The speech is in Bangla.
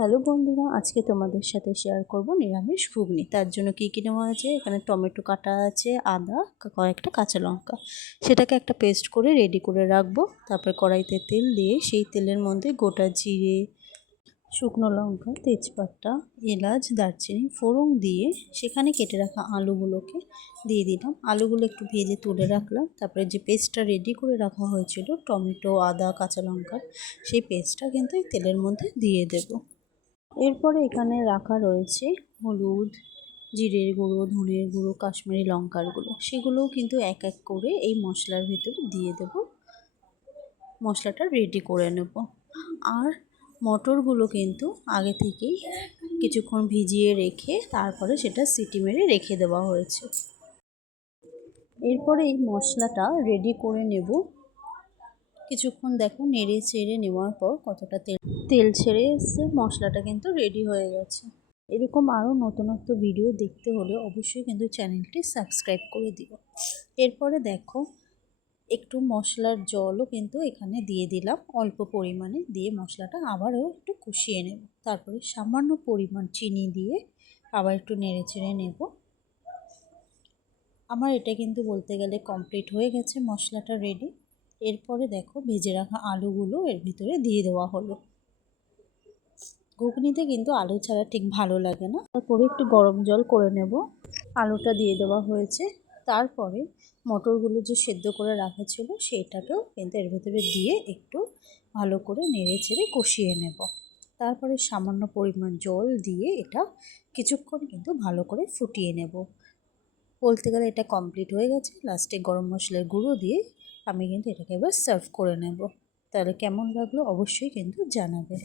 হ্যালো বন্ধুরা, আজকে তোমাদের সাথে শেয়ার করব নিরামিষ ঘুগনি। তার জন্য কী কী নেওয়া আছে, এখানে টমেটো কাটা আছে, আদা, কয়েকটা কাঁচা লঙ্কা। সেটাকে একটা পেস্ট করে রেডি করে রাখবো। তারপরে কড়াইতে তেল দিয়ে সেই তেলের মধ্যে গোটা জিরে, শুকনো লঙ্কা, তেজপাতা, এলাচ, দারচিনি ফোড়ন দিয়ে সেখানে কেটে রাখা আলুগুলোকে দিয়ে দিলাম। আলুগুলো একটু ভেজে তুলে রাখলাম। তারপরে যে পেস্টটা রেডি করে রাখা হয়েছিল টমেটো, আদা, কাঁচা লঙ্কার, সেই পেস্টটা কিন্তু এই তেলের মধ্যে দিয়ে দেবো। এরপরে এখানে রাখা রয়েছে হলুদ, জিরের গুঁড়ো, ধনের গুঁড়ো, কাশ্মীরি লঙ্কার গুঁড়ো। সেগুলোও কিন্তু এক এক করে এই মশলার ভিতরে দিয়ে দেব। মশলাটা রেডি করে নেব। আর মটরগুলো কিন্তু আগে থেকেই কিছুক্ষণ ভিজিয়ে রেখে তারপরে সেটা সিটি মেরে রেখে দেওয়া হয়েছে। এরপরে এই মশলাটা রেডি করে নেব। কিছুক্ষণ দেখো নেড়ে চেড়ে নেওয়ার পর কতটা তেল ছেড়ে এসছে, মশলাটা কিন্তু রেডি হয়ে গেছে। এরকম আরও নতুনত্ব ভিডিও দেখতে হলে অবশ্যই কিন্তু চ্যানেলটি সাবস্ক্রাইব করে দিও। এরপরে দেখো একটু মশলার জলও কিন্তু এখানে দিয়ে দিলাম, অল্প পরিমাণে দিয়ে মশলাটা আবারও একটু কষিয়ে নেব। তারপরে সামান্য পরিমাণ চিনি দিয়ে আবার একটু নেড়ে চেড়ে নেব। আমার এটা কিন্তু বলতে গেলে কমপ্লিট হয়ে গেছে, মশলাটা রেডি। এরপরে দেখো ভেজে রাখা আলুগুলো এর ভিতরে দিয়ে দেওয়া হলো। ঘুগনিতে কিন্তু আলু ছাড়া ঠিক ভালো লাগে না। তারপরে একটু গরম জল করে নেব। আলুটা দিয়ে দেওয়া হয়েছে। তারপরে মটরগুলো যে সেদ্ধ করে রাখা ছিল সেইটাকেও কিন্তু এর ভিতরে দিয়ে একটু ভালো করে নেড়ে চেড়ে কষিয়ে নেব। তারপরে সামান্য পরিমাণ জল দিয়ে এটা কিছুক্ষণ কিন্তু ভালো করে ফুটিয়ে নেব। বলতে গেলে এটা কমপ্লিট হয়ে গেছে। লাস্টে গরম মশলার গুঁড়ো দিয়ে আমি কিন্তু এটাকে এবার সার্ভ করে নেব। তাহলে কেমন লাগলো অবশ্যই কিন্তু জানাবে।